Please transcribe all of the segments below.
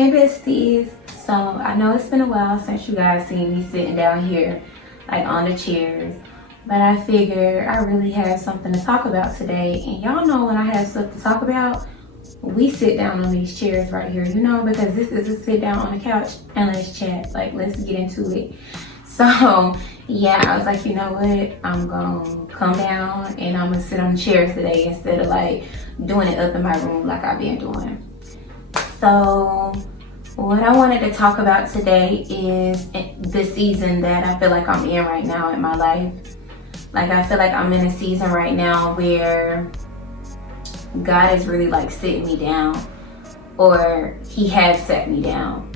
Hey besties, so I know it's been a while since you guys seen me sitting down here like on the chairs, but I figured I really have something to talk about today. And y'all know when I have stuff to talk about, we sit down on these chairs right here, because this is a sit down on the couch and let's chat, like let's get into it. So yeah, I was like, you know what, I'm gonna come down and I'm gonna sit on the chairs today instead of like doing it up in my room like I've been doing. So what I wanted to talk about today is the season that I feel like I'm in right now in my life. Like I feel like I'm in a season right now where God is really like sitting me down, or he has set me down.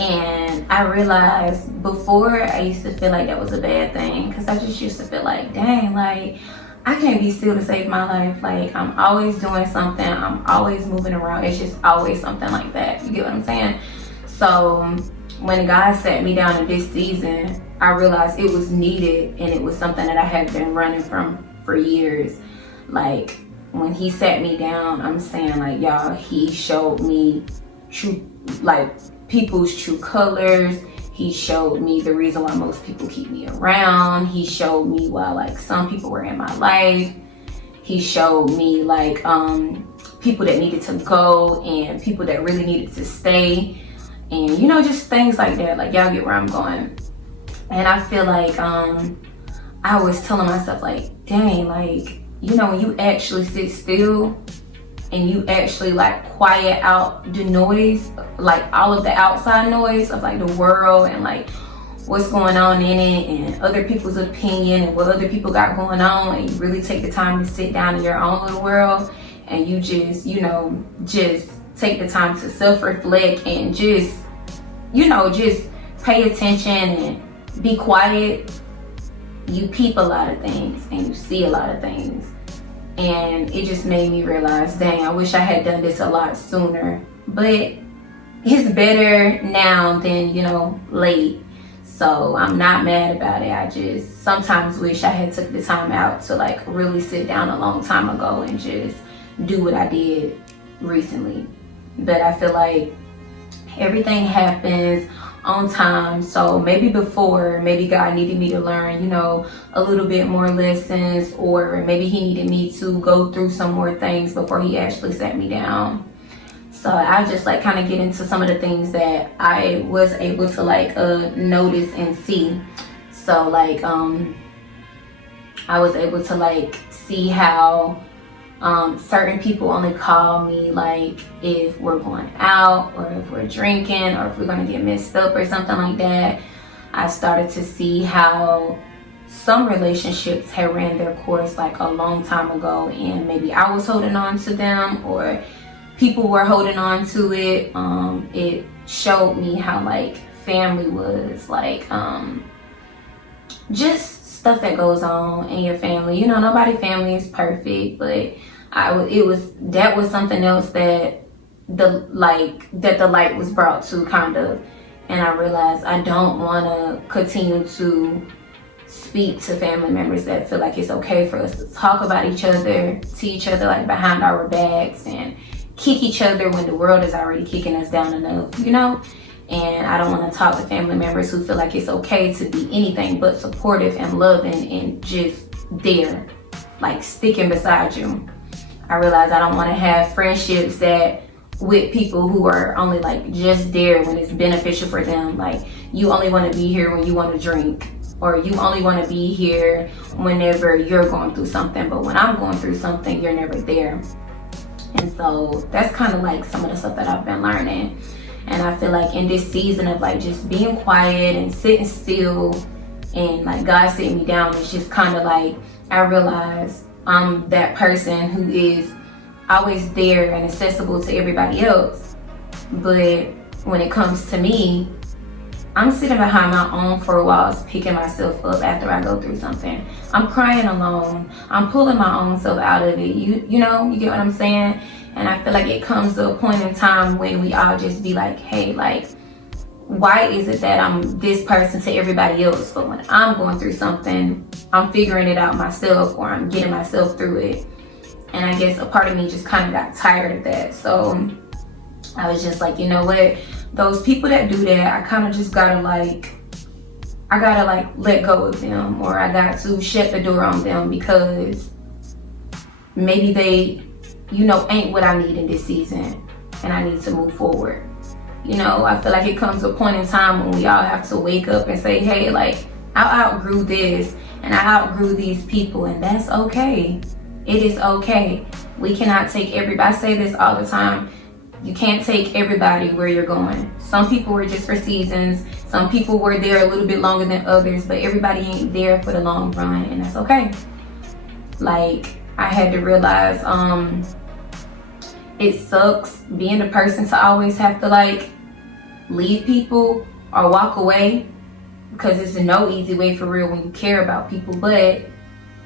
And I realized before I used to feel like that was a bad thing, because I just used to feel like, dang, like I can't be still to save my life. Like I'm always doing something, I'm always moving around. It's just always something like that. You get what I'm saying? So when God sat me down in this season, I realized it was needed, and it was something that I had been running from for years. Like when he sat me down, I'm saying like, y'all, he showed me true, like people's true colors. He showed me the reason why most people keep me around. He showed me why like some people were in my life. He showed me like people that needed to go and people that really needed to stay. And just things like that. Like y'all get where I'm going. And I feel like I was telling myself like, dang, like, when you actually sit still and you actually like quiet out the noise, like all of the outside noise of like the world and like what's going on in it and other people's opinion and what other people got going on, and you really take the time to sit down in your own little world and you just, just take the time to self-reflect and just, just pay attention and be quiet, you peep a lot of things and you see a lot of things. And it just made me realize, dang, I wish I had done this a lot sooner. But it's better now than, late. So I'm not mad about it. I just sometimes wish I had took the time out to like really sit down a long time ago and just do what I did recently. But I feel like everything happens on time. So maybe God needed me to learn, a little bit more lessons, or maybe he needed me to go through some more things before he actually sat me down. So I just like kind of get into some of the things that I was able to like notice and see. So like I was able to like see how certain people only call me like if we're going out or if we're drinking or if we're going to get messed up or something like that. I started to see how some relationships had ran their course like a long time ago, and maybe I was holding on to them or people were holding on to it. It showed me how like family was like just stuff that goes on in your family. Nobody's family is perfect, but that was something else that the light was brought to, kind of. And I realized I don't want to continue to speak to family members that feel like it's okay for us to talk about each other to each other like behind our backs and kick each other when the world is already kicking us down enough, And I don't want to talk to family members who feel like it's okay to be anything but supportive and loving and just there, like sticking beside you. I realize I don't want to have friendships that with people who are only like just there when it's beneficial for them. Like you only want to be here when you want to drink, or you only want to be here whenever you're going through something, but when I'm going through something, you're never there. And so that's kind of like some of the stuff that I've been learning. And I feel like in this season of like just being quiet and sitting still and like God sitting me down, it's just kind of like I realize I'm that person who is always there and accessible to everybody else. But when it comes to me, I'm sitting behind my own four walls, picking myself up after I go through something. I'm crying alone. I'm pulling my own self out of it. You get what I'm saying? And I feel like it comes to a point in time when we all just be like, hey, like, why is it that I'm this person to everybody else, but when I'm going through something, I'm figuring it out myself, or I'm getting myself through it? And I guess a part of me just kind of got tired of that. So I was just like, you know what? those people that do that, I kind of just gotta like, let go of them, or I got to shut the door on them because maybe they, ain't what I need in this season and I need to move forward. I feel like it comes a point in time when we all have to wake up and say, hey, like, I outgrew this and I outgrew these people, and that's okay. It is okay. We cannot take everybody. I say this all the time. You can't take everybody where you're going. Some people were just for seasons. Some people were there a little bit longer than others, but everybody ain't there for the long run, and that's okay. Like, I had to realize, it sucks being the person to always have to like leave people or walk away, because it's no easy way for real when you care about people. But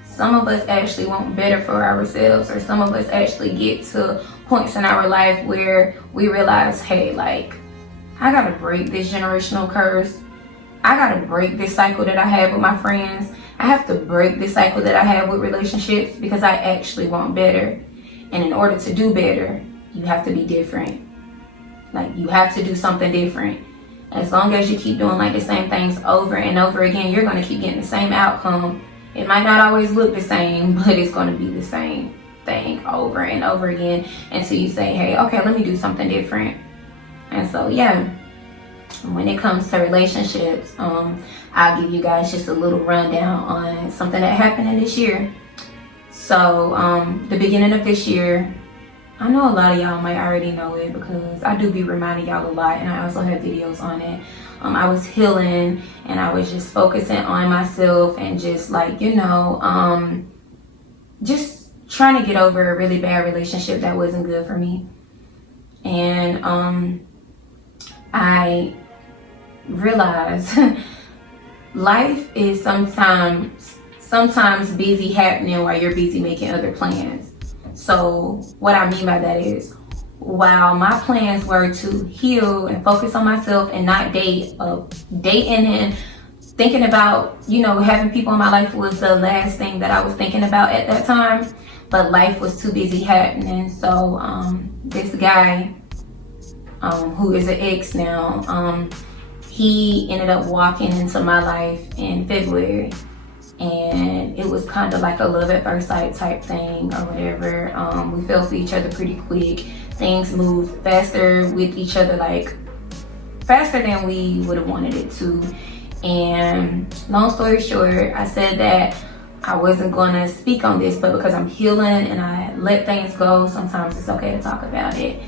some of us actually want better for ourselves, or some of us actually get to points in our life where we realize, hey, like, I gotta break this generational curse. I gotta break this cycle that I have with my friends. I have to break this cycle that I have with relationships because I actually want better. And in order to do better, you have to be different. Like, you have to do something different. As long as you keep doing like the same things over and over again, you're gonna keep getting the same outcome. It might not always look the same, but it's gonna be the same thing over and over again until you say, hey, okay, let me do something different. And so, yeah, when it comes to relationships, I'll give you guys just a little rundown on something that happened in this year. So, the beginning of this year, I know a lot of y'all might already know it because I do be reminding y'all a lot, and I also have videos on it. I was healing, and I was just focusing on myself and just like, just trying to get over a really bad relationship that wasn't good for me. And I realized life is sometimes busy happening while you're busy making other plans. So what I mean by that is, while my plans were to heal and focus on myself and not dating and thinking about, having people in my life was the last thing that I was thinking about at that time, but life was too busy happening. So this guy, who is an ex now, he ended up walking into my life in February. And it was kind of like a love at first sight type thing or whatever. We fell for each other pretty quick. Things moved faster with each other, like faster than we would have wanted it to. And long story short, I said that I wasn't gonna speak on this, but because I'm healing and I let things go, sometimes it's okay to talk about it.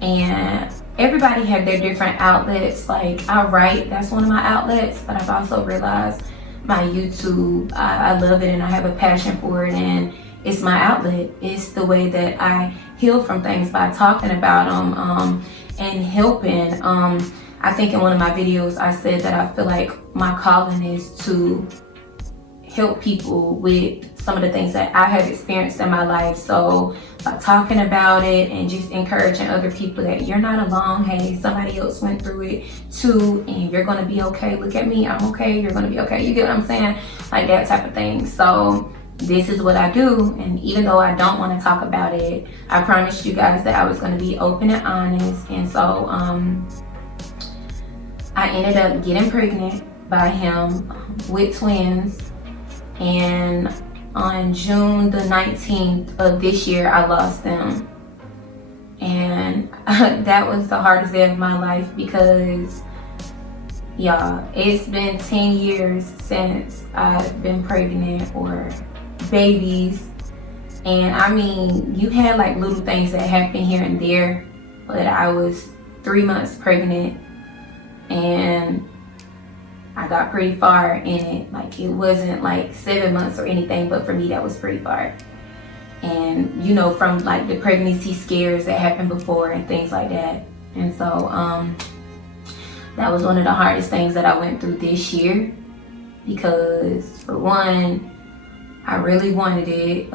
And everybody have their different outlets. Like, I write, that's one of my outlets, but I've also realized my YouTube, I love it and I have a passion for it, and it's my outlet. It's the way that I heal from things, by talking about them and helping. I think in one of my videos I said that I feel like my calling is to help people with some of the things that I have experienced in my life. So by talking about it and just encouraging other people that you're not alone. Hey, somebody else went through it too, and you're gonna be okay. Look at me, I'm okay, you're gonna be okay. You get what I'm saying? Like that type of thing. So this is what I do, and even though I don't want to talk about it, I promised you guys that I was going to be open and honest. And so I ended up getting pregnant by him with twins, and on June the 19th of this year I lost them. And that was the hardest day of my life, because y'all, it's been 10 years since I've been pregnant or babies. And I mean, you had like little things that happen here and there, but I was 3 months pregnant and I got pretty far in it. Like, it wasn't like 7 months or anything, but for me that was pretty far. And you know, from like the pregnancy scares that happened before and things like that. And so that was one of the hardest things that I went through this year, because for one, I really wanted it.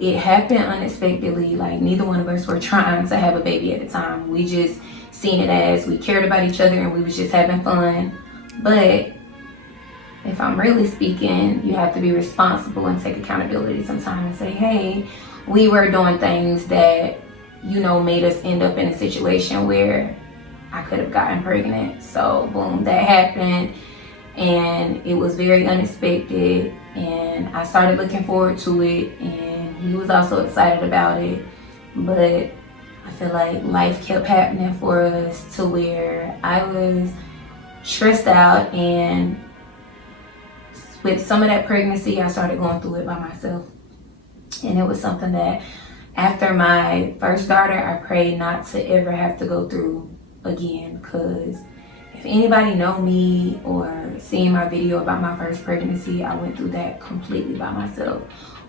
It happened unexpectedly. Like, neither one of us were trying to have a baby at the time. We just seen it as we cared about each other and we was just having fun. But if I'm really speaking, you have to be responsible and take accountability sometimes and say, hey, we were doing things that, you know, made us end up in a situation where I could have gotten pregnant. So boom, that happened, and it was very unexpected, and I started looking forward to it, and he was also excited about it. But I feel like life kept happening for us to where I was stressed out, and with some of that pregnancy, I started going through it by myself. And it was something that after my first daughter, I prayed not to ever have to go through again, because if anybody know me or seen my video about my first pregnancy, I went through that completely by myself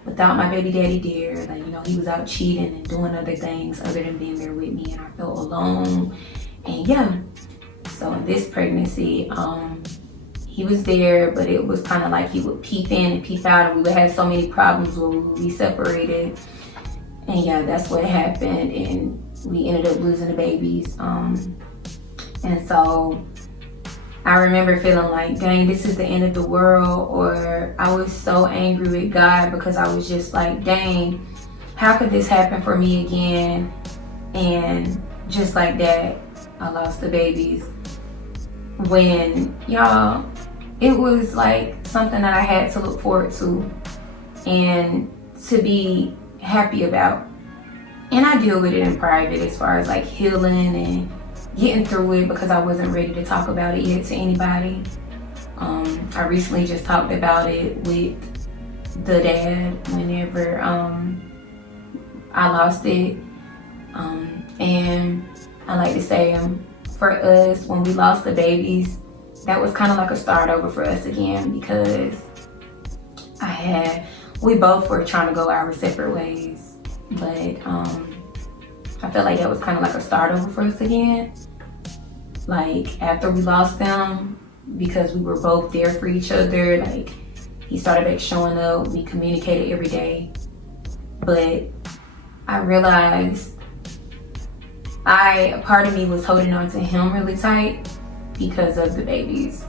without my baby daddy there. Like, you know, he was out cheating and doing other things other than being there with me, and I felt alone. And yeah, so in this pregnancy, he was there, but it was kind of like he would peep in and peep out, and we would have so many problems where we would be separated. And yeah, that's what happened, and we ended up losing the babies. And so I remember feeling like, dang, this is the end of the world. Or I was so angry with God, because I was just like, dang, how could this happen for me again? And just like that, I lost the babies. When, y'all, it was like something that I had to look forward to and to be happy about. And I deal with it in private as far as like healing and getting through it, because I wasn't ready to talk about it yet to anybody. I recently just talked about it with the dad whenever I lost it. And I like to say, for us, when we lost the babies, that was kind of like a start over for us again, because we both were trying to go our separate ways. But I felt like that was kind of like a start over for us again. Like, after we lost them, because we were both there for each other, like, he started back showing up, we communicated every day. But I realized a part of me was holding on to him really tight because of the babies.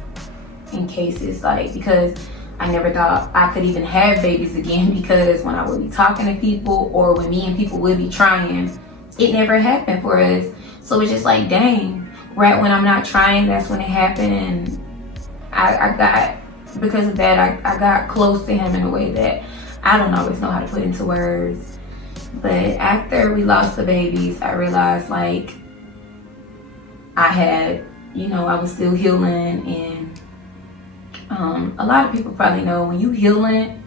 In cases, like, because I never thought I could even have babies again, because when I would be talking to people, or when me and people would be trying, it never happened for us. So it's just like, dang, right when I'm not trying, that's when it happened. And I got, because of that, I got close to him in a way that I don't always know how to put into words. But after we lost the babies, I realized, like, I was still healing. And a lot of people probably know, when you healing,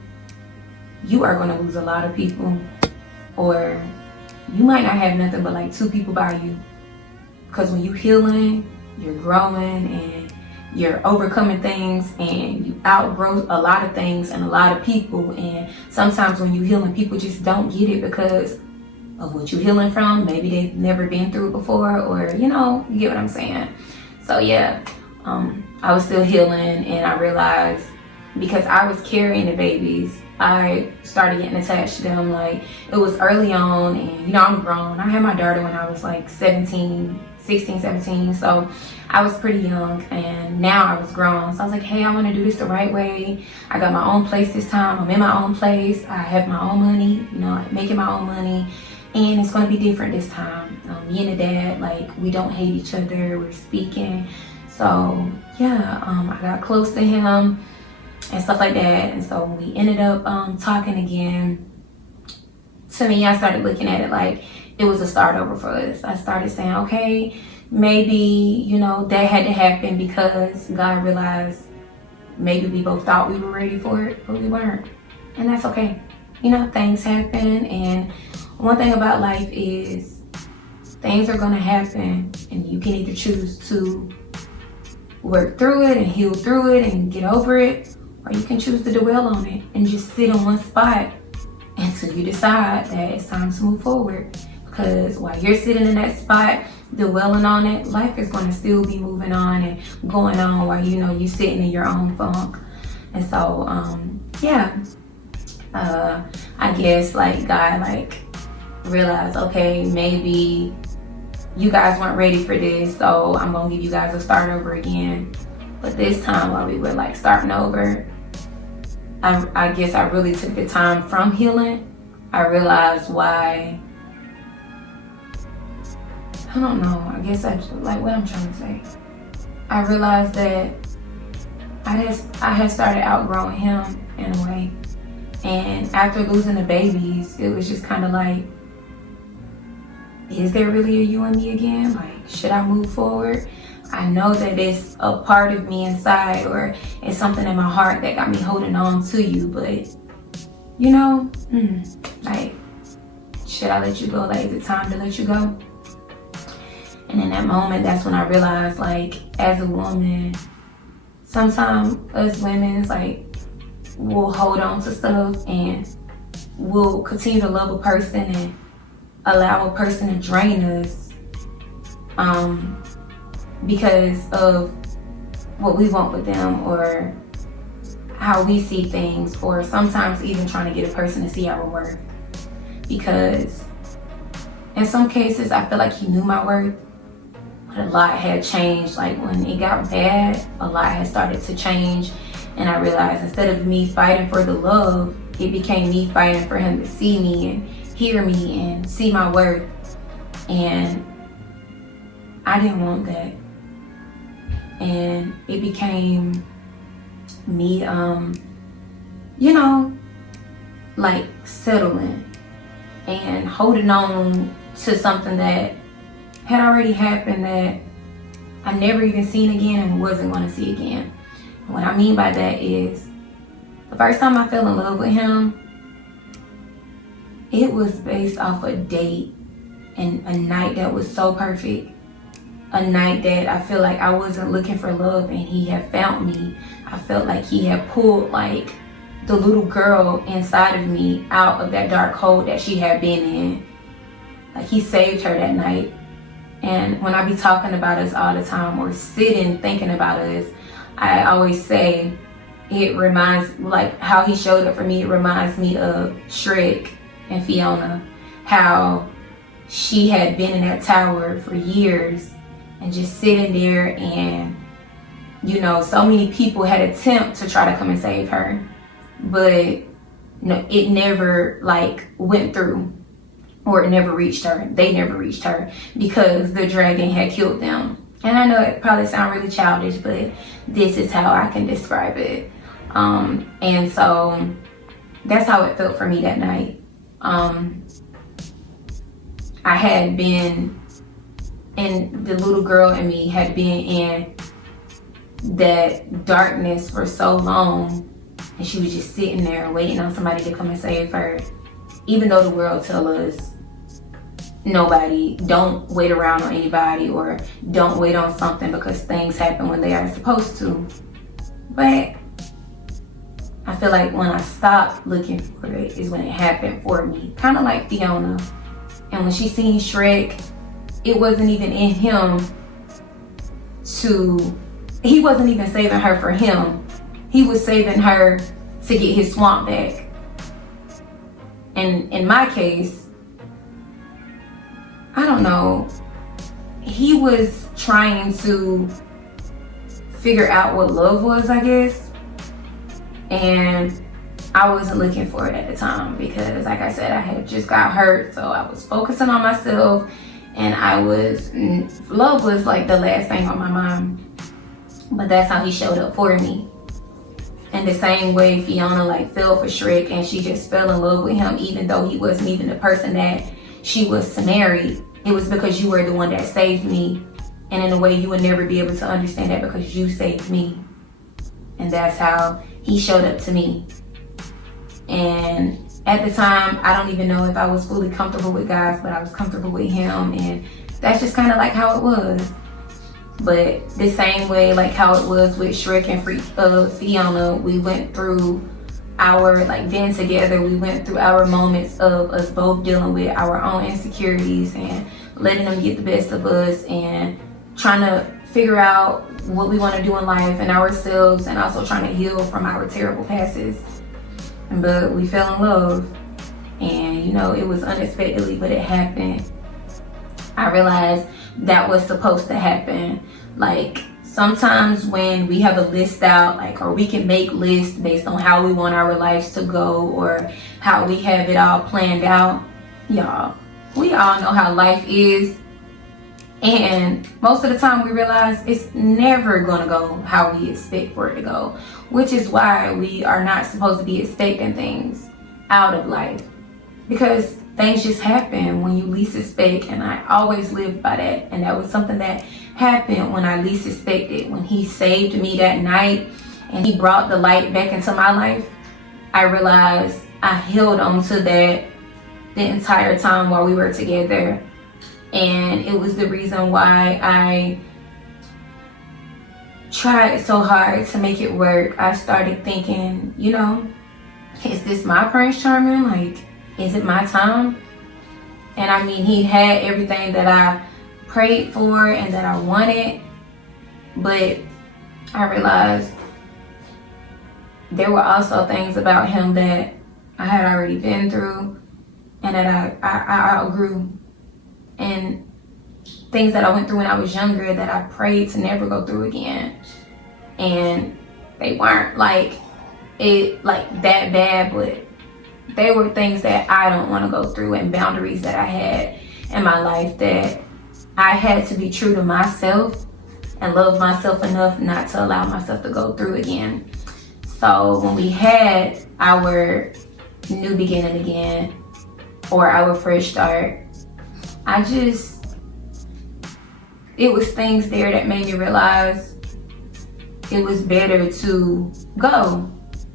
you are going to lose a lot of people, or you might not have nothing but like 2 people by you. Because when you healing, you're growing and you're overcoming things, and you outgrow a lot of things and a lot of people. And sometimes when you healing, people just don't get it because of what you're healing from. Maybe they've never been through it before, or you get what I'm saying. So yeah, I was still healing, and I realized, because I was carrying the babies, I started getting attached to them. Like, it was early on, and I'm grown. I had my daughter when I was like 16, 17, so I was pretty young, and now I was grown. So I was like, hey, I want to do this the right way. I got my own place this time. I'm in my own place. I have my own money, making my own money, and it's going to be different this time. Me and the dad, like, we don't hate each other. We're speaking. So yeah, I got close to him and stuff like that. And so we ended up talking again. To me, I started looking at it like it was a start over for us. I started saying, okay, maybe, that had to happen because God realized maybe we both thought we were ready for it, but we weren't. And that's okay. Things happen. And one thing about life is things are going to happen, and you can either choose to work through it and heal through it and get over it, or you can choose to dwell on it and just sit in one spot until you decide that it's time to move forward. Because while you're sitting in that spot, dwelling on it, life is going to still be moving on and going on while you're sitting in your own funk. And so, I guess like God realized, okay, maybe you guys weren't ready for this, so I'm gonna give you guys a start over again. But this time, while we were starting over, I guess I really took the time from healing. I realized why I don't know, I guess I like what I'm trying to say. I realized that I had started outgrowing him in a way. And after losing the babies, it was just kind of like, is there really a you and me again? Like, should I move forward? I know that it's a part of me inside, or it's something in my heart that got me holding on to you, but you know, like, should I let you go? Like, is it time to let you go? And in that moment, that's when I realized, like, as a woman, sometimes us women, like, we'll hold on to stuff and we'll continue to love a person and allow a person to drain us because of what we want with them, or how we see things, or sometimes even trying to get a person to see our worth. Because in some cases, I feel like he knew my worth, but a lot had changed. Like, when it got bad, a lot had started to change. And I realized, instead of me fighting for the love, it became me fighting for him to see me and hear me and see my worth. And I didn't want that. And it became me, you know, like settling and holding on to something that had already happened, that I never even seen again and wasn't going to see again. And what I mean by that is, the first time I fell in love with him, it was based off a date and a night that was so perfect. A night that I feel like I wasn't looking for love and he had found me. I felt like he had pulled, like, the little girl inside of me out of that dark hole that she had been in. Like, he saved her that night. And when I be talking about us all the time, or sitting thinking about us, I always say, it reminds, like, how he showed up for me, it reminds me of Shrek and Fiona. How she had been in that tower for years and just sitting there, and, you know, so many people had attempted to try to come and save her, but no, it never, like, went through, or it never reached her. They never reached her because the dragon had killed them. And I know it probably sounds really childish, but this is how I can describe it. And so that's how it felt for me that night. I had been, and the little girl in me had been in that darkness for so long, and she was just sitting there waiting on somebody to come and save her. Even though the world tell us, nobody, don't wait around on anybody, or don't wait on something, because things happen when they are supposed to. But I feel like when I stopped looking for it is when it happened for me. Kind of like Fiona. And when she seen Shrek, it wasn't even in him he wasn't even saving her for him. He was saving her to get his swamp back. And in my case, I don't know, he was trying to figure out what love was, I guess. And I wasn't looking for it at the time, because, like I said, I had just got hurt. So I was focusing on myself, and love was like the last thing on my mind. But that's how he showed up for me. And the same way Fiona, like, fell for Shrek, and she just fell in love with him, even though he wasn't even the person that she was to marry. It was because you were the one that saved me. And in a way, you would never be able to understand that, because you saved me. And that's how he showed up to me. And at the time, I don't even know if I was fully comfortable with guys, but I was comfortable with him. And that's just kind of like how it was. But the same way, like how it was with Shrek and Fiona, we went through our, like, being together, we went through our moments of us both dealing with our own insecurities and letting them get the best of us, and trying to figure out what we want to do in life and ourselves, and also trying to heal from our terrible pasts. But we fell in love, and, you know, it was unexpectedly, but it happened. I realized that was supposed to happen. Like, sometimes when we have a list out, like, or we can make lists based on how we want our lives to go, or how we have it all planned out, y'all, we all know how life is. And most of the time we realize it's never gonna go how we expect for it to go, which is why we are not supposed to be expecting things out of life, because things just happen when you least expect. And I always lived by that, and that was something that happened when I least expected. When he saved me that night and he brought the light back into my life, I realized I held on to that the entire time while we were together. And it was the reason why I tried so hard to make it work. I started thinking, is this my Prince Charming? Like, is it my time? And I mean, he had everything that I prayed for and that I wanted. But I realized there were also things about him that I had already been through and that I outgrew. And things that I went through when I was younger that I prayed to never go through again. And they weren't like that bad, but they were things that I don't want to go through, and boundaries that I had in my life that I had to be true to myself and love myself enough not to allow myself to go through again. So when we had our new beginning again, or our fresh start, it was things there that made me realize it was better to go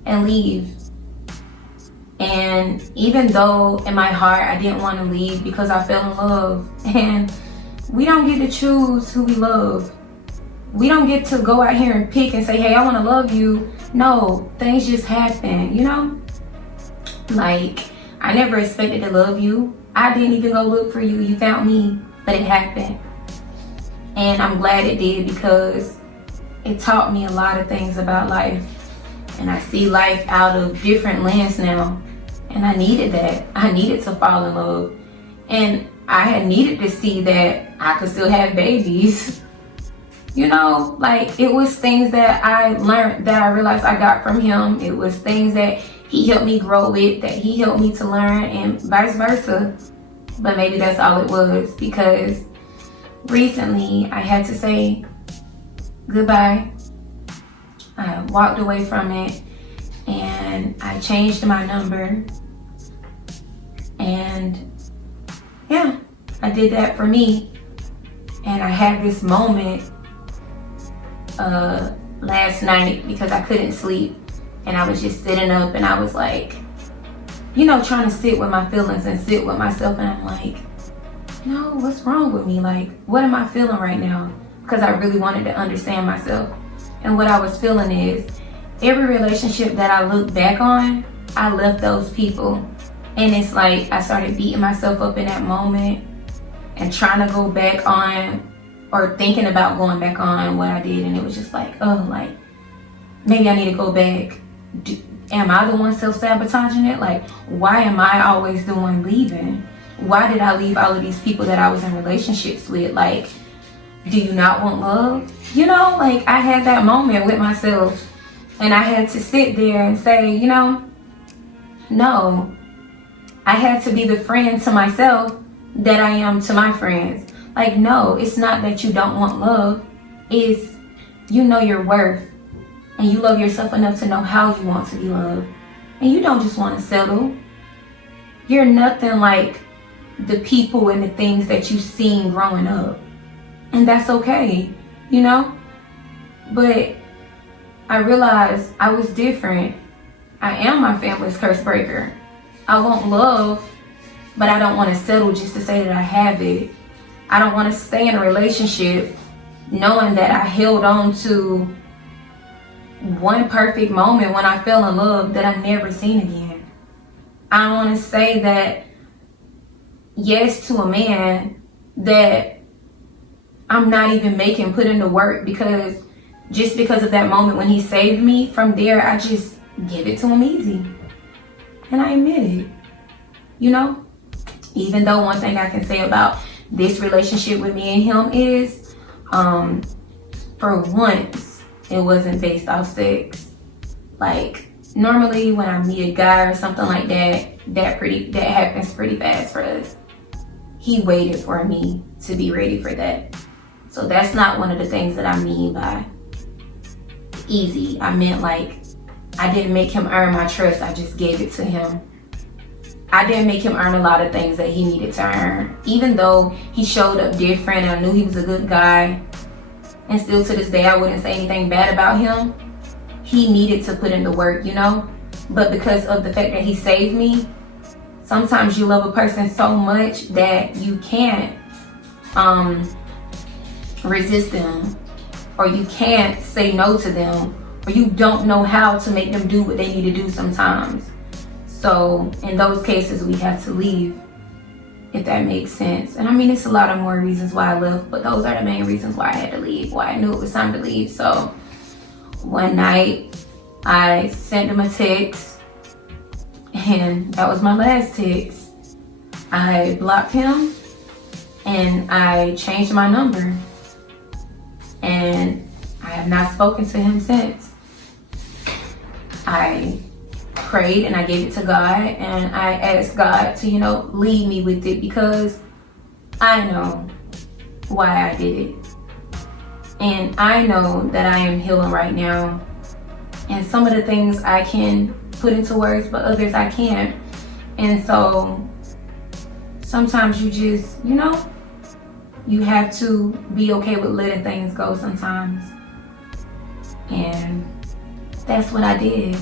and leave. And even though in my heart I didn't want to leave because I fell in love, and we don't get to choose who we love. We don't get to go out here and pick and say, hey, I want to love you. No, things just happen, Like, I never expected to love you. I didn't even go look for you. You found me, but it happened. And I'm glad it did, because it taught me a lot of things about life. And I see life out of different lens now. And I needed that. I needed to fall in love. And I had needed to see that I could still have babies. Like, it was things that I learned, that I realized I got from him. It was things that he helped me grow with, that he helped me to learn, and vice versa. But maybe that's all it was, because recently I had to say goodbye. I walked away from it, and I changed my number. And yeah, I did that for me. And I had this moment last night because I couldn't sleep. And I was just sitting up, and I was like, trying to sit with my feelings and sit with myself. And I'm like, what's wrong with me? Like, what am I feeling right now? Because I really wanted to understand myself. And what I was feeling is, every relationship that I look back on, I left those people. And it's like I started beating myself up in that moment and trying to go back on, or thinking about going back on what I did. And it was just like, maybe I need to go back. Am I the one self-sabotaging it? Like, why am I always the one leaving? Why did I leave all of these people that I was in relationships with? Like, do you not want love? Like, I had that moment with myself, and I had to sit there and say, no. I had to be the friend to myself that I am to my friends. Like, no, it's not that you don't want love. It's, you know your worth. And you love yourself enough to know how you want to be loved. And you don't just want to settle. You're nothing like the people and the things that you've seen growing up. And that's okay, But I realized I was different. I am my family's curse breaker. I want love, but I don't want to settle just to say that I have it. I don't want to stay in a relationship knowing that I held on to one perfect moment when I fell in love that I never seen again. I want to say that yes to a man that I'm not even making put into work, because just because of that moment when he saved me, from there I just give it to him easy. And I admit it, even though one thing I can say about this relationship with me and him is, for once, it wasn't based off sex. Like, normally when I meet a guy or something like that, that happens pretty fast for us. He waited for me to be ready for that. So that's not one of the things that I mean by easy. I meant like, I didn't make him earn my trust, I just gave it to him. I didn't make him earn a lot of things that he needed to earn. Even though he showed up different, I knew he was a good guy, and still to this day I wouldn't say anything bad about him. He needed to put in the work, you know? But because of the fact that he saved me, sometimes you love a person so much that you can't resist them, or you can't say no to them, or you don't know how to make them do what they need to do sometimes. So in those cases, we have to leave, if that makes sense. And I mean, it's a lot of more reasons why I left, but those are the main reasons why I had to leave, why I knew it was time to leave. So one night I sent him a text, and that was my last text. I blocked him and I changed my number, and I have not spoken to him since. I prayed and I gave it to God, and I asked God to, lead me with it, because I know why I did it. And I know that I am healing right now. And some of the things I can put into words, but others I can't. And so sometimes you just, you have to be okay with letting things go sometimes. And that's what I did.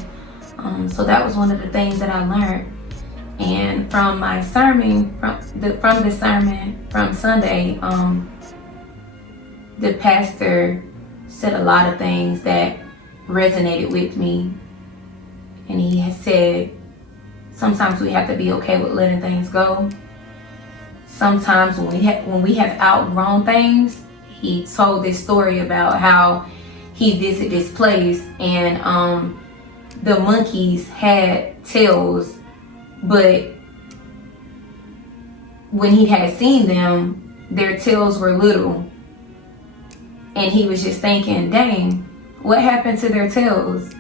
So that was one of the things that I learned. And from my sermon, from the sermon from Sunday, the pastor said a lot of things that resonated with me. And he has said, sometimes we have to be okay with letting things go. Sometimes when we have outgrown things, he told this story about how he visited this place, and the monkeys had tails, but when he had seen them, their tails were little. And he was just thinking, dang, what happened to their tails?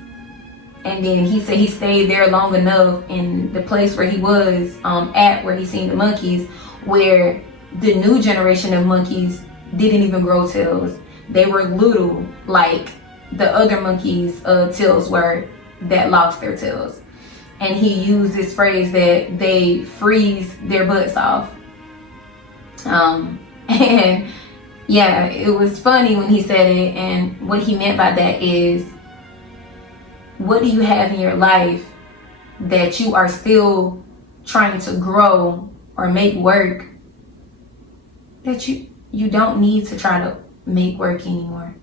And then he said he stayed there long enough in the place where he was where he seen the monkeys, where the new generation of monkeys didn't even grow tails. They were little, like the other monkeys' tails were, that lost their tails. And he used this phrase that they freeze their butts off. And yeah, it was funny when he said it. And what he meant by that is, what do you have in your life that you are still trying to grow or make work, that you don't need to try to make work anymore,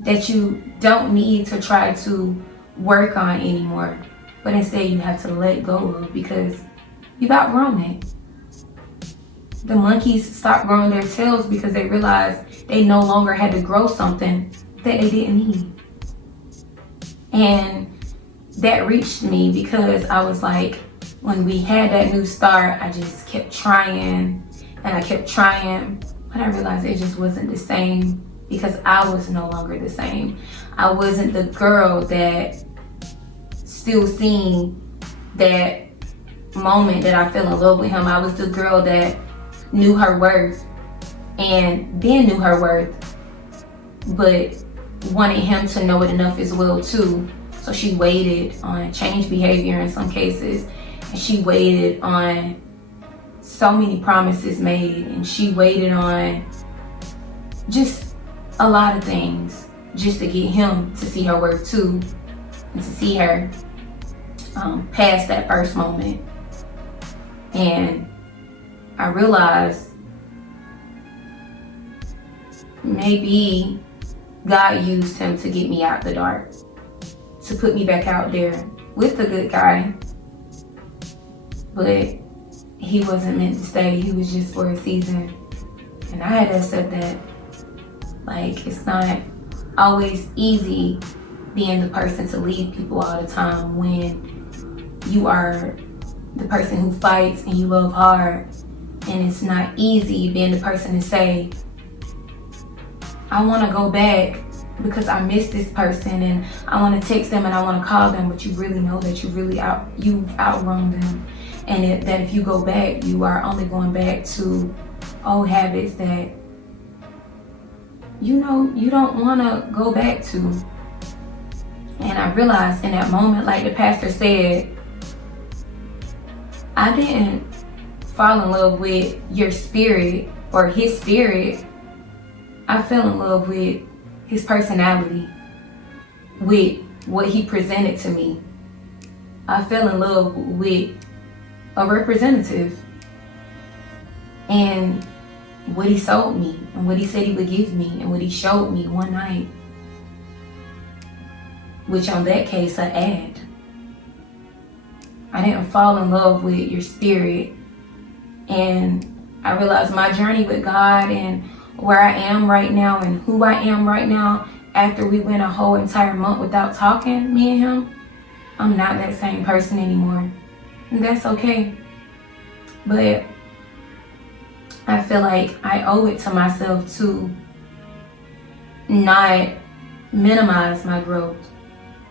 that you don't need to try to work on anymore, but instead you have to let go of, because you've outgrown it. The monkeys stopped growing their tails because they realized they no longer had to grow something that they didn't need. And that reached me, because I was like, when we had that new start, I just kept trying and I kept trying, but I realized it just wasn't the same, because I was no longer the same. I wasn't the girl that still seeing that moment that I fell in love with him. I was the girl that knew her worth and then knew her worth, but wanted him to know it enough as well too. So she waited on change behavior in some cases, and she waited on so many promises made, and she waited on just a lot of things just to get him to see her worth too, and to see her past that first moment. And I realized maybe God used him to get me out the dark, to put me back out there with the good guy. But he wasn't meant to stay. He was just for a season. And I had to accept that. Like, it's not always easy being the person to leave people all the time when you are the person who fights and you love hard. And it's not easy being the person to say, I want to go back because I miss this person, and I want to text them and I want to call them, but you really know that you've outgrown them, and that if you go back, you are only going back to old habits that you don't want to go back to. And I realized in that moment, like the pastor said, I didn't fall in love with your spirit or his spirit. I fell in love with his personality, with what he presented to me. I fell in love with a representative and what he sold me and what he said he would give me and what he showed me one night, which on that case, an ad. I didn't fall in love with your spirit. And I realized my journey with God and where I am right now and who I am right now, after we went a whole entire month without talking, me and him, I'm not that same person anymore. And that's okay. But I feel like I owe it to myself to not minimize my growth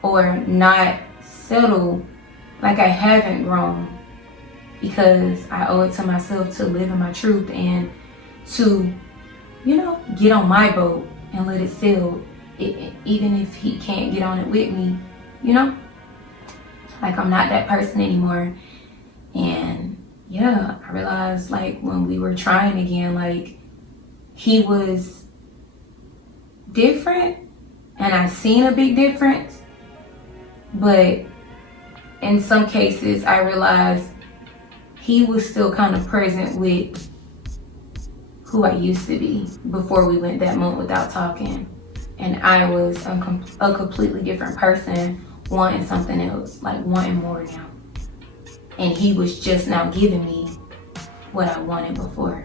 or not settle like I haven't grown, because I owe it to myself to live in my truth and to, get on my boat and let it sail, even if he can't get on it with me, like I'm not that person anymore. And yeah, I realized like when we were trying again, like he was different and I seen a big difference, but in some cases I realized he was still kind of present with who I used to be before we went that month without talking. And I was a completely different person, wanting something else, like wanting more now. And he was just now giving me what I wanted before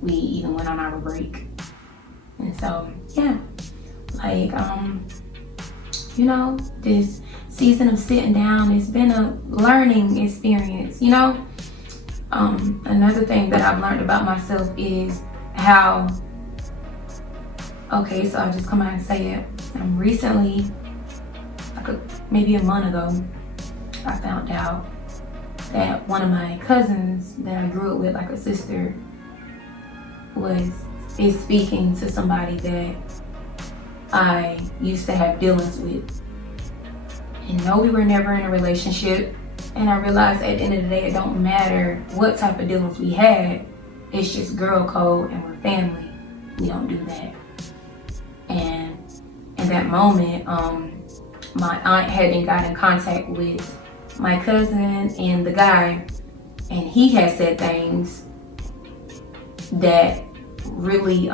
we even went on our break. And so, yeah, like, this season of sitting down, it's been a learning experience, Another thing that I've learned about myself is how, okay, so I'll just come out and say it. Recently, maybe a month ago, I found out that one of my cousins that I grew up with, like a sister, is speaking to somebody that I used to have dealings with. And no, we were never in a relationship. And I realized at the end of the day, it don't matter what type of dealings we had. It's just girl code and we're family. We don't do that. And in that moment, my aunt hadn't got in contact with my cousin and the guy, and he had said things that really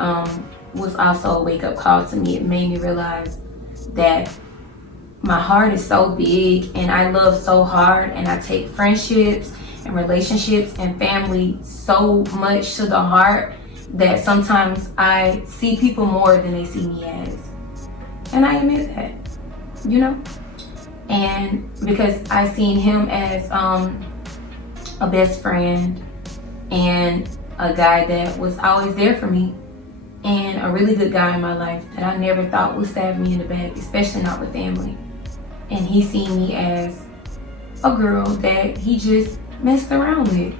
was also a wake-up call to me. It made me realize that my heart is so big and I love so hard, and I take friendships and relationships and family so much to the heart that sometimes I see people more than they see me as. And I admit that, And because I seen him as a best friend and a guy that was always there for me and a really good guy in my life that I never thought would stab me in the back, especially not with family. And he seen me as a girl that he just messed around with.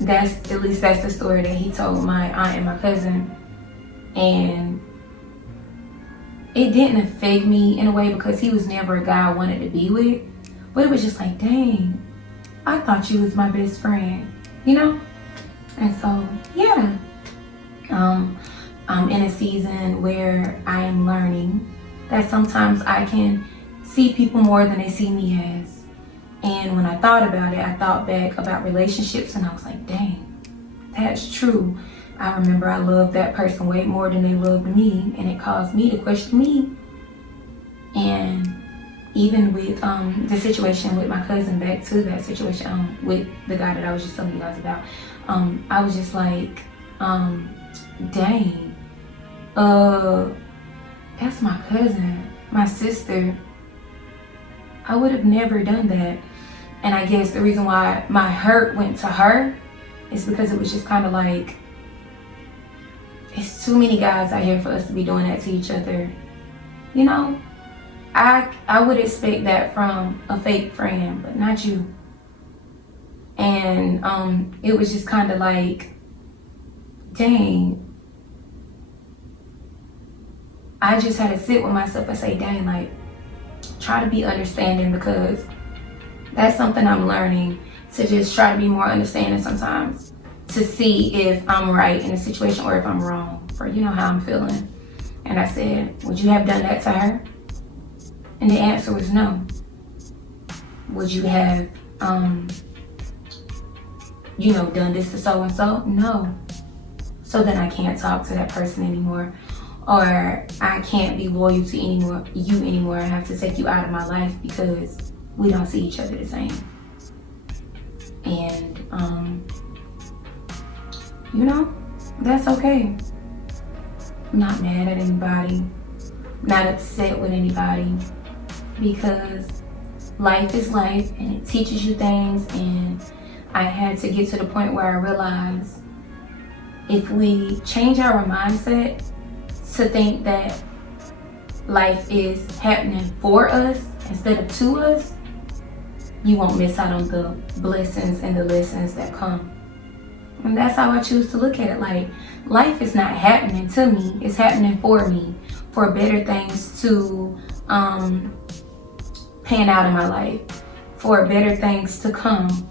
That's the story that he told my aunt and my cousin. And it didn't affect me in a way because he was never a guy I wanted to be with. But it was just like, dang, I thought you was my best friend, And so, yeah. I'm in a season where I am learning that sometimes I can see people more than they see me as. And when I thought about it, I thought back about relationships and I was like, dang, that's true. I remember I loved that person way more than they loved me, and it caused me to question me. And even with the situation with my cousin, back to that situation with the guy that I was just telling you guys about, I was just like, dang, that's my cousin, my sister. I would have never done that. And I guess the reason why my hurt went to her is because it was just kind of like, it's too many guys out here for us to be doing that to each other. I would expect that from a fake friend, but not you. And it was just kind of like, dang, I just had to sit with myself and say, dang, like, try to be understanding, because that's something I'm learning, to just try to be more understanding sometimes, to see if I'm right in a situation or if I'm wrong for, how I'm feeling. And I said, would you have done that to her? And the answer was no. Would you have, done this to so-and-so? No. So then I can't talk to that person anymore. Or I can't be loyal to you anymore. I have to take you out of my life because we don't see each other the same. And, that's okay. I'm not mad at anybody, not upset with anybody, because life is life and it teaches you things. And I had to get to the point where I realized if we change our mindset to think that life is happening for us instead of to us, you won't miss out on the blessings and the lessons that come. And that's how I choose to look at it. Like, life is not happening to me, it's happening for me, for better things to pan out in my life, for better things to come.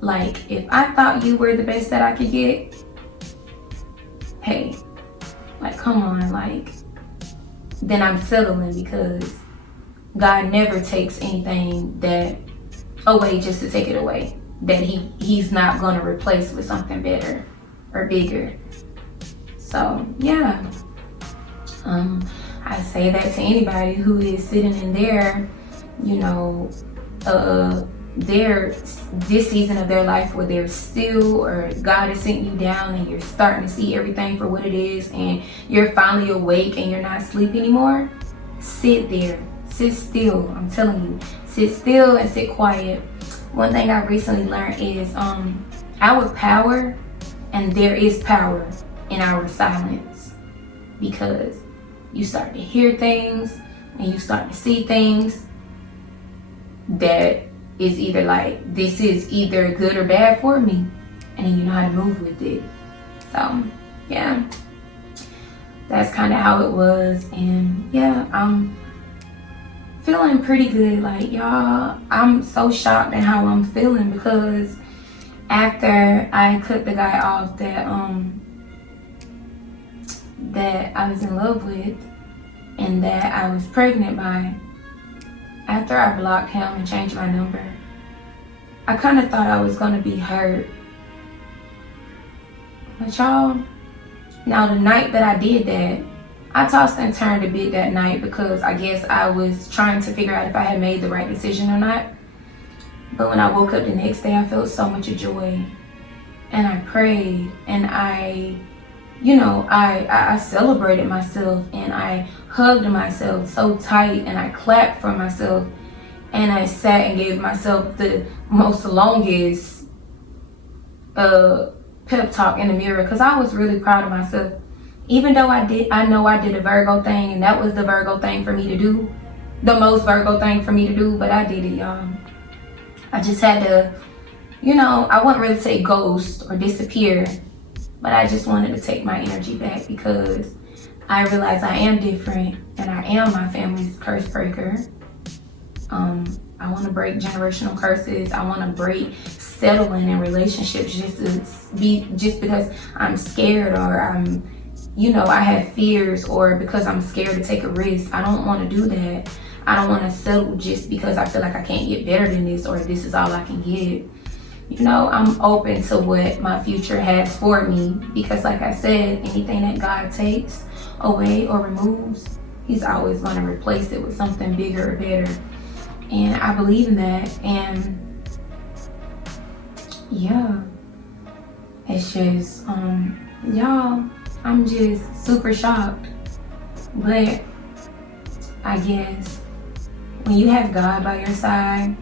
Like, if I thought you were the best that I could get, hey, like, come on, like, then I'm settling, because God never takes anything that away just to take it away, that he's not going to replace with something better or bigger. So yeah, I say that to anybody who is sitting in there, this season of their life where they're still, or God has sent you down and you're starting to see everything for what it is, and you're finally awake and you're not asleep anymore. Sit there, sit still. I'm telling you, sit still and sit quiet. One thing I recently learned is our power, and there is power in our silence, because you start to hear things and you start to see things that is either like, this is either good or bad for me, and then you know how to move with it. So yeah, that's kind of how it was. And yeah, I'm feeling pretty good. Like, y'all, I'm so shocked at how I'm feeling, because after I cut the guy off that I was in love with and that I was pregnant by, after I blocked him and changed my number, I kind of thought I was going to be hurt. But y'all, now the night that I did that, I tossed and turned a bit that night, because I guess I was trying to figure out if I had made the right decision or not. But when I woke up the next day, I felt so much joy. And I prayed, and I celebrated myself, and I hugged myself so tight, and I clapped for myself, and I sat and gave myself the most longest pep talk in the mirror, because I was really proud of myself. Even though I know I did a Virgo thing, and that was the Virgo thing for me to do, the most Virgo thing for me to do, but I did it, y'all. I just had to, I wouldn't really say ghost or disappear, but I just wanted to take my energy back, because I realized I am different, and I am my family's curse breaker. I want to break generational curses. I want to break settling in relationships just because I'm scared, or I have fears, or because I'm scared to take a risk. I don't want to do that. I don't want to settle just because I feel like I can't get better than this, or this is all I can get. I'm open to what my future has for me, because like I said, anything that God takes away or removes, he's always going to replace it with something bigger or better. And I believe in that. And yeah, it's just, y'all, I'm just super shocked. But I guess when you have God by your side,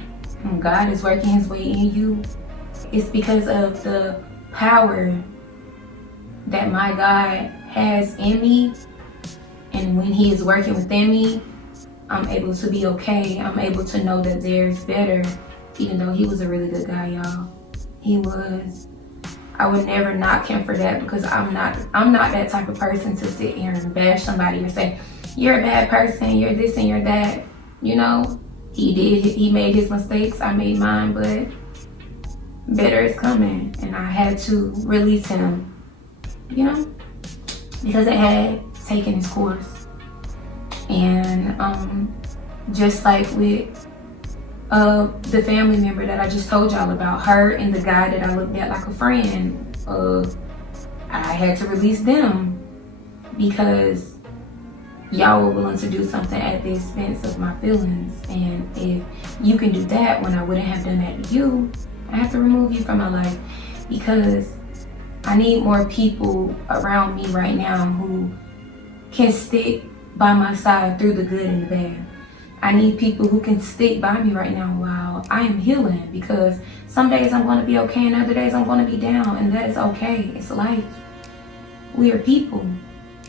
and God is working his way in you, it's because of the power that my God has in me. And when he is working within me, I'm able to be okay. I'm able to know that there's better, even though he was a really good guy, y'all. He was. I would never knock him for that, because I'm not that type of person to sit here and bash somebody or say, you're a bad person, you're this and you're that. You know, he made his mistakes, I made mine, but better is coming, and I had to release him, you know, because it had taken its course. And just like with the family member that I just told y'all about, her and the guy that I looked at like a friend, I had to release them because y'all were willing to do something at the expense of my feelings. And if you can do that when I wouldn't have done that to you, I have to remove you from my life, because I need more people around me right now who can stick by my side through the good and the bad. I need people who can stick by me right now while I am healing, because some days I'm going to be okay and other days I'm going to be down, and that is okay. It's life. We are people.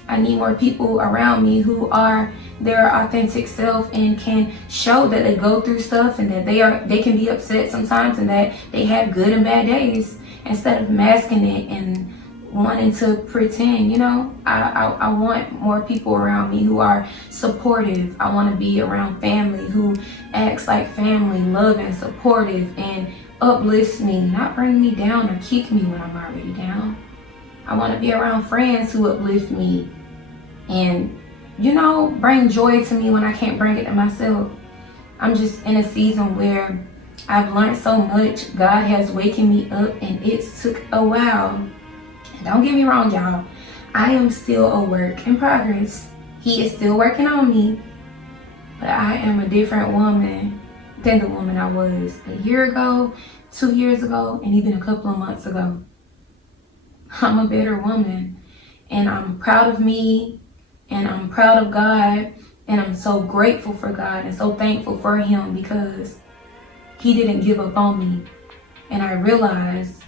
I need more people around me who are their authentic self and can show that they go through stuff, and that they can be upset sometimes, and that they have good and bad days, instead of masking it and wanting to pretend. You know, I want more people around me who are supportive. I want to be around family who acts like family, loving, supportive, and uplifts me, not bring me down or kick me when I'm already down. I want to be around friends who uplift me and, you know, bring joy to me when I can't bring it to myself. I'm just in a season where I've learned so much. God has waken me up, and it took a while. And don't get me wrong, y'all. I am still a work in progress. He is still working on me. But I am a different woman than the woman I was a year ago, 2 years ago, and even a couple of months ago. I'm a better woman, and I'm proud of me, and I'm proud of God, and I'm so grateful for God and so thankful for him, because he didn't give up on me. And I realized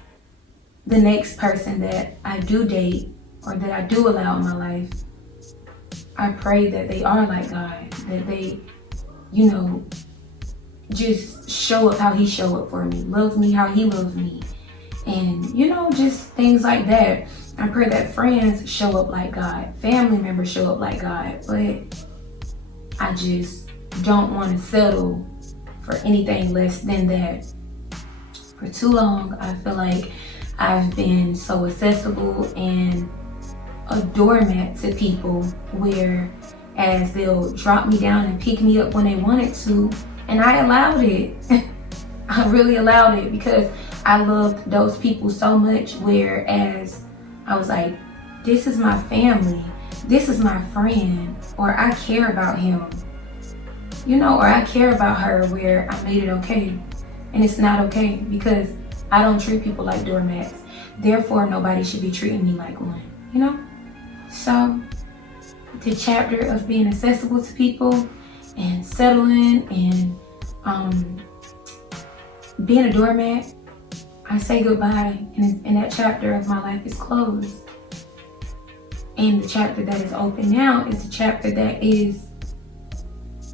the next person that I do date or that I do allow in my life, I pray that they are like God, that they, you know, just show up how he showed up for me, love me how he loves me, and, you know, just things like that. I pray that friends show up like God, family members show up like God, but I just don't want to settle for anything less than that. For too long, I feel like I've been so accessible and a doormat to people, where as they'll drop me down and pick me up when they wanted to, and I allowed it. I really allowed it, because I loved those people so much, whereas I was like, this is my family, this is my friend, or I care about him, you know, or I care about her, where I made it okay. And it's not okay, because I don't treat people like doormats. Therefore, nobody should be treating me like one, you know? So, the chapter of being accessible to people and settling and being a doormat, I say goodbye, and that chapter of my life is closed. And the chapter that is open now is the chapter that is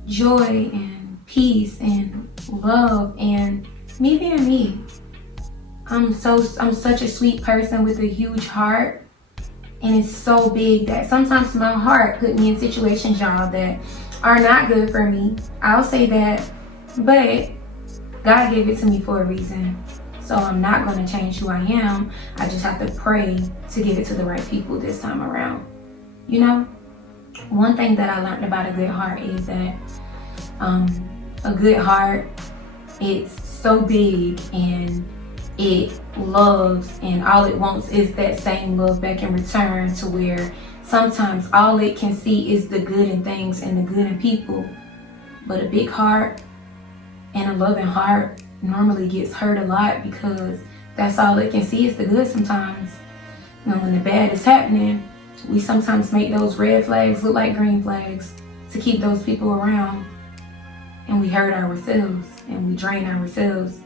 joy and peace and love and me being me. I'm such a sweet person with a huge heart, and it's so big that sometimes my heart put me in situations, y'all, that are not good for me. I'll say that, but God gave it to me for a reason. So I'm not going to change who I am. I just have to pray to give it to the right people this time around. You know, one thing that I learned about a good heart is that a good heart, it's so big, and it loves, and all it wants is that same love back in return, to where sometimes all it can see is the good in things and the good in people. But a big heart and a loving heart normally gets hurt a lot, because that's all it can see is the good sometimes. And when the bad is happening, we sometimes make those red flags look like green flags to keep those people around. And we hurt ourselves, and we drain ourselves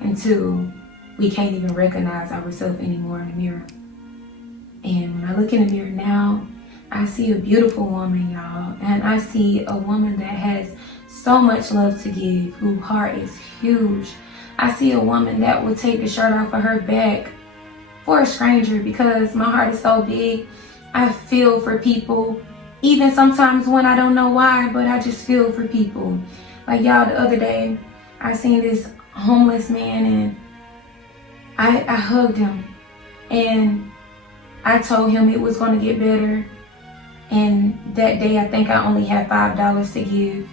until we can't even recognize ourselves anymore in the mirror. And when I look in the mirror now, I see a beautiful woman, y'all. And I see a woman that has so much love to give, whose heart is huge. I see a woman that will take the shirt off of her back for a stranger, because my heart is so big. I feel for people, even sometimes when I don't know why, but I just feel for people. Like y'all, the other day, I seen this homeless man and I hugged him and I told him it was going to get better. And that day, I think I only had $5 to give.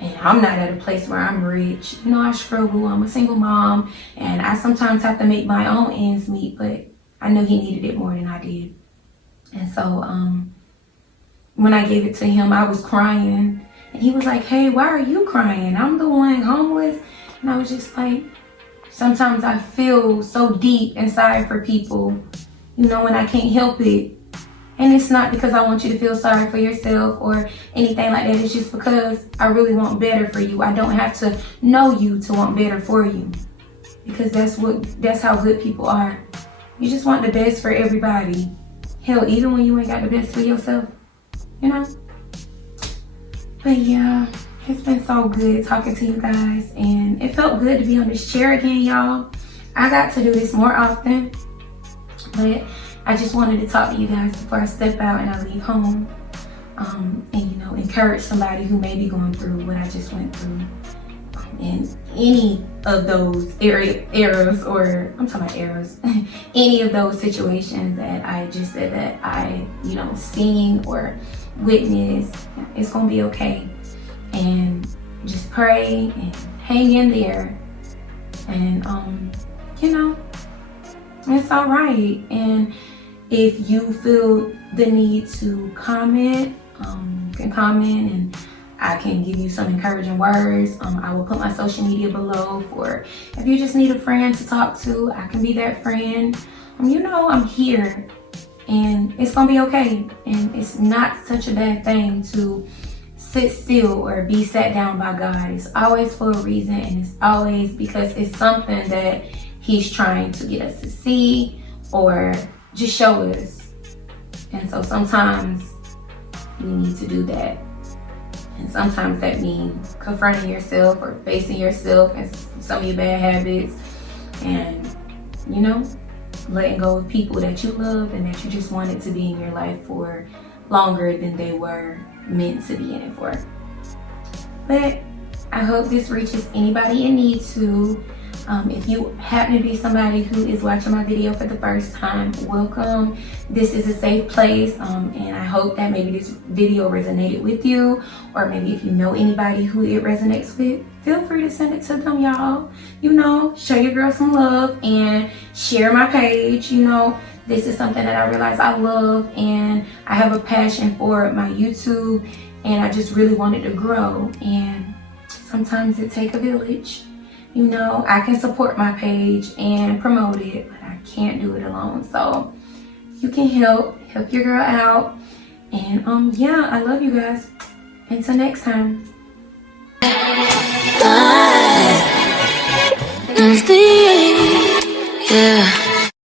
And I'm not at a place where I'm rich. You know, I struggle. I'm a single mom. And I sometimes have to make my own ends meet. But I knew he needed it more than I did. And so when I gave it to him, I was crying. And he was like, hey, why are you crying? I'm the one homeless. And I was just like, sometimes I feel so deep inside for people, you know, when I can't help it. And it's not because I want you to feel sorry for yourself or anything like that. It's just because I really want better for you. I don't have to know you to want better for you. Because that's how good people are. You just want the best for everybody. Hell, even when you ain't got the best for yourself, you know? But yeah, it's been so good talking to you guys. And it felt good to be on this chair again, y'all. I got to do this more often. But I just wanted to talk to you guys before I step out and I leave home, and you know, encourage somebody who may be going through what I just went through, in any of those eras, or I'm talking about eras, any of those situations that I just said that I, you know, seen or witnessed. It's gonna be okay, and just pray and hang in there, and you know, it's all right. And if you feel the need to comment, you can comment and I can give you some encouraging words. I will put my social media below for if you just need a friend to talk to, I can be that friend. You know, I'm here and it's gonna be okay. And it's not such a bad thing to sit still or be sat down by God. It's always for a reason, and it's always because it's something that He's trying to get us to see or just show us. And so sometimes we need to do that. And sometimes that means confronting yourself or facing yourself and some of your bad habits, and you know, letting go of people that you love and that you just wanted to be in your life for longer than they were meant to be in it for. But I hope this reaches anybody in need to. If you happen to be somebody who is watching my video for the first time, welcome. This is a safe place, and I hope that maybe this video resonated with you, or maybe if you know anybody who it resonates with, feel free to send it to them, y'all. You know, show your girl some love and share my page. You know, this is something that I realize I love, and I have a passion for my YouTube, and I just really wanted to grow, and sometimes it takes a village. You know, I can support my page and promote it, but I can't do it alone. So if you can help your girl out. And yeah, I love you guys. Until next time.